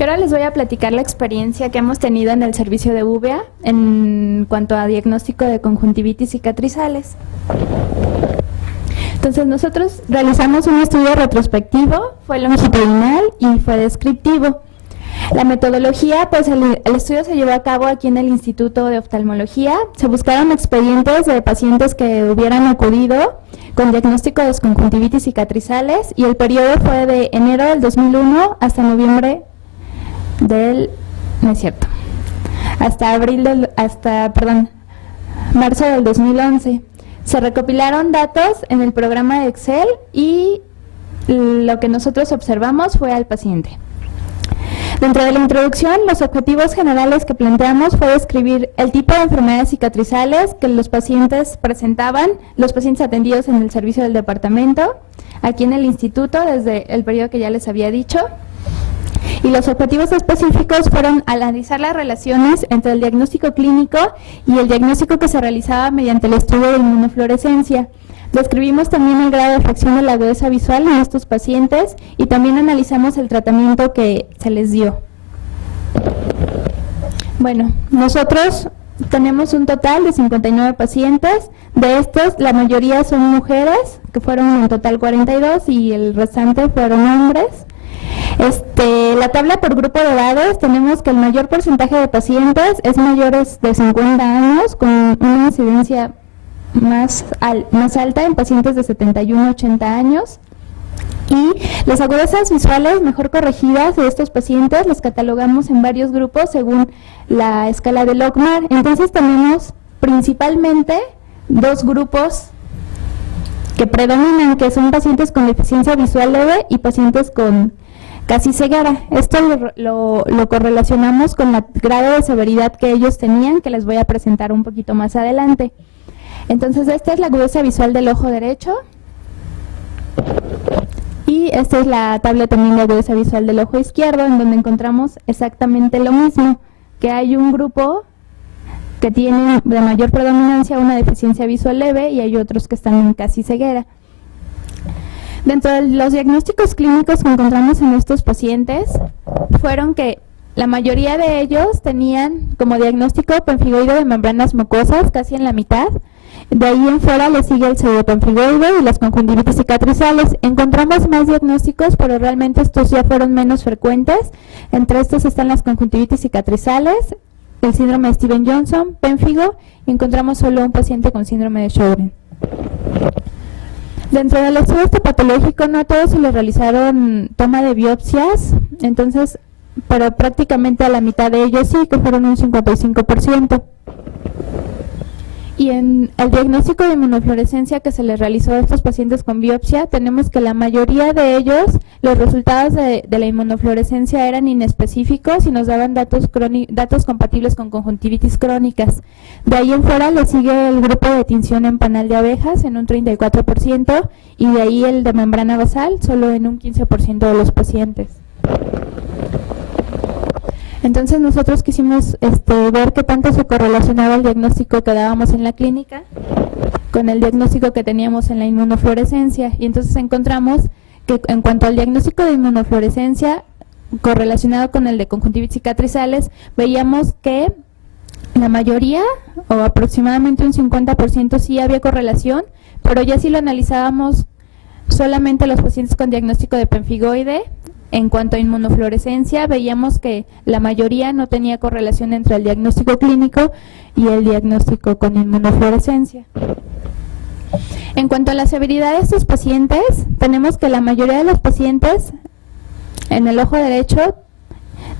Y ahora les voy a platicar la experiencia que hemos tenido en el servicio de UVEA en cuanto a diagnóstico de conjuntivitis cicatrizales. Entonces nosotros realizamos un estudio retrospectivo, fue longitudinal y fue descriptivo. La metodología, pues el estudio se llevó a cabo aquí en el Instituto de Oftalmología. Se buscaron expedientes de pacientes que hubieran acudido con diagnóstico de conjuntivitis cicatrizales y el periodo fue de enero del 2001 hasta noviembre no es cierto, marzo del 2011. Se recopilaron datos en el programa de Excel y lo que nosotros observamos fue al paciente. Dentro de la introducción, los objetivos generales que planteamos fue describir el tipo de enfermedades cicatrizales que los pacientes presentaban, los pacientes atendidos en el servicio del departamento, aquí en el instituto, desde el periodo que ya les había dicho. Y los objetivos específicos fueron analizar las relaciones entre el diagnóstico clínico y el diagnóstico que se realizaba mediante el estudio de inmunofluorescencia. Describimos también el grado de afección de la agudeza visual en estos pacientes y también analizamos el tratamiento que se les dio. Bueno, nosotros tenemos un total de 59 pacientes. De estos, la mayoría son mujeres, que fueron en total 42, y el restante fueron hombres. La tabla por grupo de edades, tenemos que el mayor porcentaje de pacientes es mayores de 50 años, con una incidencia más alta en pacientes de 71 a 80 años. Y las agudezas visuales mejor corregidas de estos pacientes las catalogamos en varios grupos según la escala de Logmar. Entonces tenemos principalmente dos grupos que predominan, que son pacientes con deficiencia visual leve y pacientes con casi ceguera. Esto lo correlacionamos con el grado de severidad que ellos tenían, que les voy a presentar un poquito más adelante. Entonces, esta es la agudeza visual del ojo derecho. Y esta es la tabla también de agudeza visual del ojo izquierdo, en donde encontramos exactamente lo mismo, que hay un grupo que tiene de mayor predominancia una deficiencia visual leve y hay otros que están en casi ceguera. Dentro de los diagnósticos clínicos que encontramos en estos pacientes fueron que la mayoría de ellos tenían como diagnóstico pemfigoide de membranas mucosas, casi en la mitad. De ahí en fuera le sigue el pseudopemfigoide y las conjuntivitis cicatrizales. Encontramos más diagnósticos, pero realmente estos ya fueron menos frecuentes. Entre estos están las conjuntivitis cicatrizales, el síndrome de Stevens-Johnson, pénfigo, y encontramos solo un paciente con síndrome de Sjögren. Dentro del estudio patológico, no a todos se les realizaron toma de biopsias, entonces, pero prácticamente a la mitad de ellos sí, que fueron un 55%. Y en el diagnóstico de inmunofluorescencia que se les realizó a estos pacientes con biopsia, tenemos que la mayoría de ellos, los resultados de la inmunofluorescencia eran inespecíficos y nos daban datos compatibles con conjuntivitis crónicas. De ahí en fuera le sigue el grupo de tinción en panal de abejas en un 34% y de ahí el de membrana basal solo en un 15% de los pacientes. Entonces nosotros quisimos ver qué tanto se correlacionaba el diagnóstico que dábamos en la clínica con el diagnóstico que teníamos en la inmunofluorescencia, y entonces encontramos que en cuanto al diagnóstico de inmunofluorescencia correlacionado con el de conjuntivitis cicatrizales, veíamos que la mayoría o aproximadamente un 50% sí había correlación, pero ya si lo analizábamos solamente los pacientes con diagnóstico de pemfigoide. En cuanto a inmunofluorescencia, veíamos que la mayoría no tenía correlación entre el diagnóstico clínico y el diagnóstico con inmunofluorescencia. En cuanto a la severidad de estos pacientes, tenemos que la mayoría de los pacientes en el ojo derecho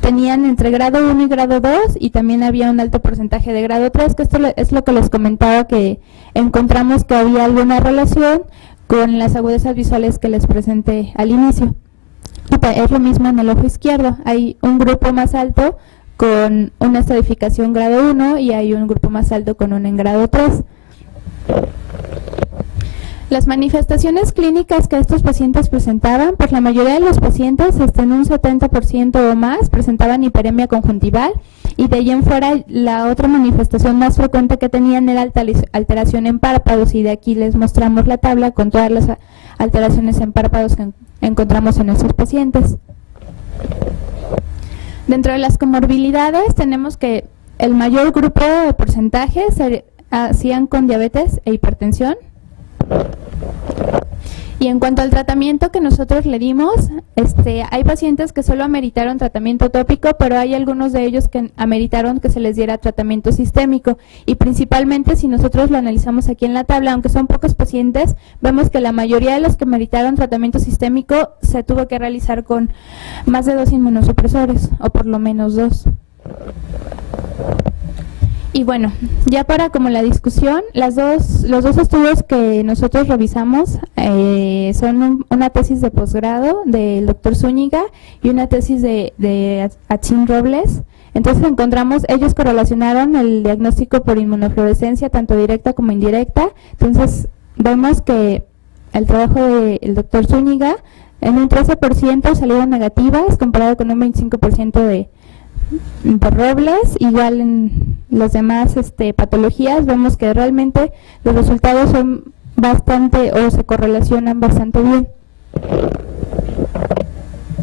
tenían entre grado 1 y grado 2 y también había un alto porcentaje de grado 3, que esto es lo que les comentaba, que encontramos que había alguna relación con las agudezas visuales que les presenté al inicio. Es lo mismo en el ojo izquierdo, hay un grupo más alto con una estratificación grado 1 y hay un grupo más alto con un en grado 3. Las manifestaciones clínicas que estos pacientes presentaban, pues la mayoría de los pacientes, en un 70% o más, presentaban hiperemia conjuntival, y de ahí en fuera la otra manifestación más frecuente que tenían era alteración en párpados, y de aquí les mostramos la tabla con todas las alteraciones en párpados que encontramos en nuestros pacientes. Dentro de las comorbilidades tenemos que el mayor grupo de porcentajes se hacían con diabetes e hipertensión. Y en cuanto al tratamiento que nosotros le dimos, hay pacientes que solo ameritaron tratamiento tópico, pero hay algunos de ellos que ameritaron que se les diera tratamiento sistémico. Y principalmente, si nosotros lo analizamos aquí en la tabla, aunque son pocos pacientes, vemos que la mayoría de los que ameritaron tratamiento sistémico se tuvo que realizar con más de 2 inmunosupresores, o por lo menos 2. Y bueno, ya para como la discusión, los dos estudios que nosotros revisamos son una tesis de posgrado del doctor Zúñiga y una tesis de Achín Robles. Entonces ellos correlacionaron el diagnóstico por inmunofluorescencia, tanto directa como indirecta. Entonces vemos que el trabajo del doctor Zúñiga, en un 13% salieron negativas, comparado con un 25% de Robles. Igual en las demás patologías vemos que realmente los resultados son bastante, o se correlacionan bastante bien.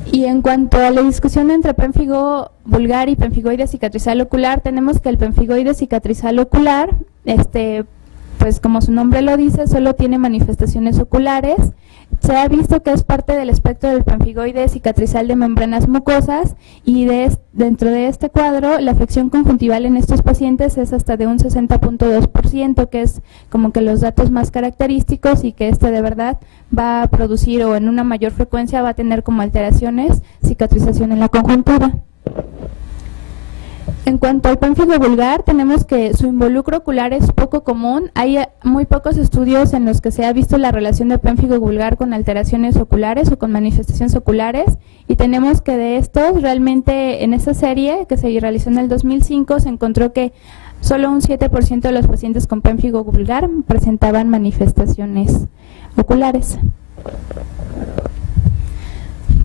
Y en cuanto a la discusión entre pénfigo vulgar y pemfigoide cicatrizal ocular, tenemos que el pemfigoide cicatrizal ocular, pues como su nombre lo dice, solo tiene manifestaciones oculares. Se ha visto que es parte del espectro del pemfigoide cicatrizal de membranas mucosas, y dentro de este cuadro la afección conjuntival en estos pacientes es hasta de un 60.2%, que es como que los datos más característicos, y que de verdad va a producir, o en una mayor frecuencia va a tener como alteraciones, cicatrización en la conjuntiva. En cuanto al pénfigo vulgar, tenemos que su involucro ocular es poco común. Hay muy pocos estudios en los que se ha visto la relación de pénfigo vulgar con alteraciones oculares o con manifestaciones oculares, y tenemos que de estos, realmente en esa serie que se realizó en el 2005, se encontró que solo un 7% de los pacientes con pénfigo vulgar presentaban manifestaciones oculares.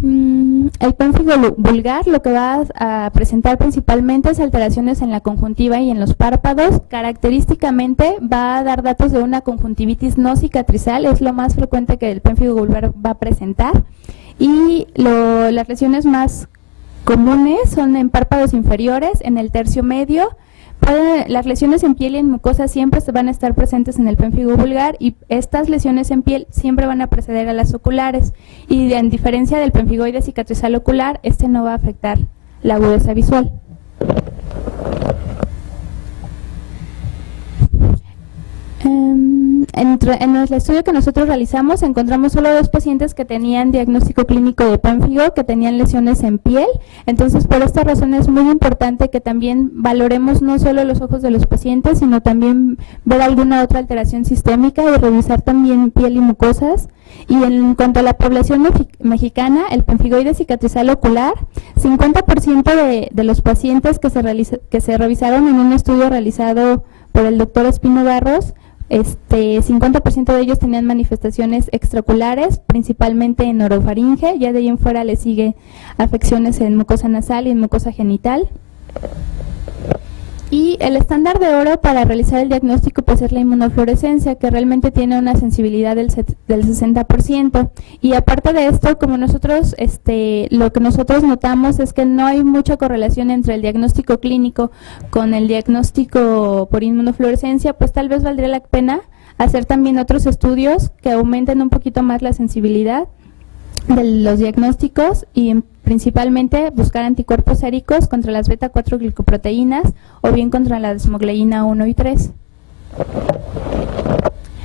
El pénfigo vulgar lo que va a presentar principalmente es alteraciones en la conjuntiva y en los párpados. Característicamente va a dar datos de una conjuntivitis no cicatrizal, es lo más frecuente que el pénfigo vulgar va a presentar. Y las lesiones más comunes son en párpados inferiores, en el tercio medio. Las lesiones en piel y en mucosa siempre van a estar presentes en el pénfigo vulgar, y estas lesiones en piel siempre van a preceder a las oculares, y en diferencia del pemfigoide cicatrizal ocular, no va a afectar la agudeza visual. En el estudio que nosotros realizamos encontramos solo 2 pacientes que tenían diagnóstico clínico de pénfigo, que tenían lesiones en piel. Entonces, por esta razón es muy importante que también valoremos no solo los ojos de los pacientes, sino también ver alguna otra alteración sistémica, y revisar también piel y mucosas. Y en cuanto a la población mexicana, el pemfigoide cicatrizal ocular, 50% de los pacientes que se revisaron en un estudio realizado por el doctor Espino Barros, 50% de ellos tenían manifestaciones extraoculares, principalmente en orofaringe. Ya de ahí en fuera le sigue afecciones en mucosa nasal y en mucosa genital. Y el estándar de oro para realizar el diagnóstico pues es la inmunofluorescencia, que realmente tiene una sensibilidad del 60%. Y aparte de esto, como nosotros, lo que nosotros notamos es que no hay mucha correlación entre el diagnóstico clínico con el diagnóstico por inmunofluorescencia, pues tal vez valdría la pena hacer también otros estudios que aumenten un poquito más la sensibilidad de los diagnósticos, y principalmente buscar anticuerpos séricos contra las beta-4 glicoproteínas o bien contra la desmogleína 1 y 3.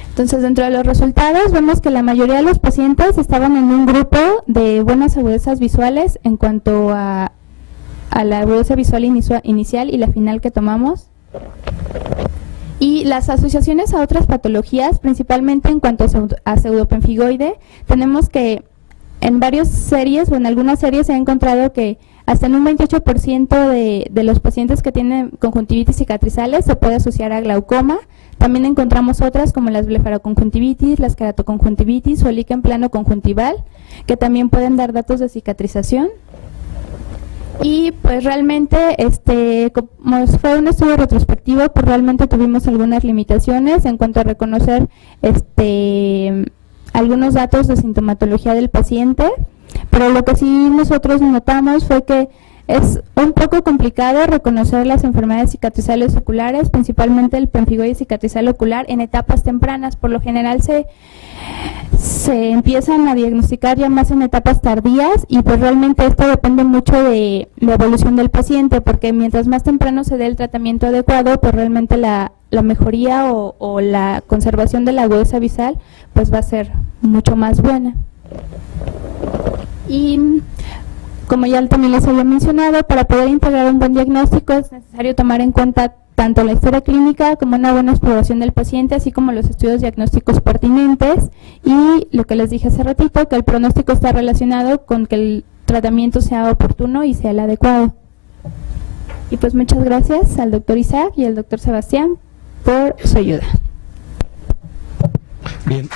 Entonces, dentro de los resultados vemos que la mayoría de los pacientes estaban en un grupo de buenas agudezas visuales en cuanto a la agudeza visual inicial y la final que tomamos. Y las asociaciones a otras patologías, principalmente en cuanto a pseudopemfigoide, tenemos que en varias series o en algunas series se ha encontrado que hasta en un 28% de los pacientes que tienen conjuntivitis cicatrizales se puede asociar a glaucoma. También encontramos otras como las blefaroconjuntivitis, las keratoconjuntivitis o líquen plano conjuntival, que también pueden dar datos de cicatrización. Y pues realmente, como fue un estudio retrospectivo, pues realmente tuvimos algunas limitaciones en cuanto a reconocer algunos datos de sintomatología del paciente, pero lo que sí nosotros notamos fue que Es un poco complicado reconocer las enfermedades cicatrizales oculares, principalmente el pemfigoide cicatrizal ocular, en etapas tempranas. Por lo general se empiezan a diagnosticar ya más en etapas tardías, y pues realmente esto depende mucho de la evolución del paciente, porque mientras más temprano se dé el tratamiento adecuado, pues realmente la mejoría o la conservación de la agudeza visual pues va a ser mucho más buena. Y como ya también les había mencionado, para poder integrar un buen diagnóstico es necesario tomar en cuenta tanto la historia clínica como una buena exploración del paciente, así como los estudios diagnósticos pertinentes, y lo que les dije hace ratito, que el pronóstico está relacionado con que el tratamiento sea oportuno y sea el adecuado. Y pues muchas gracias al doctor Isaac y al doctor Sebastián por su ayuda. Bien.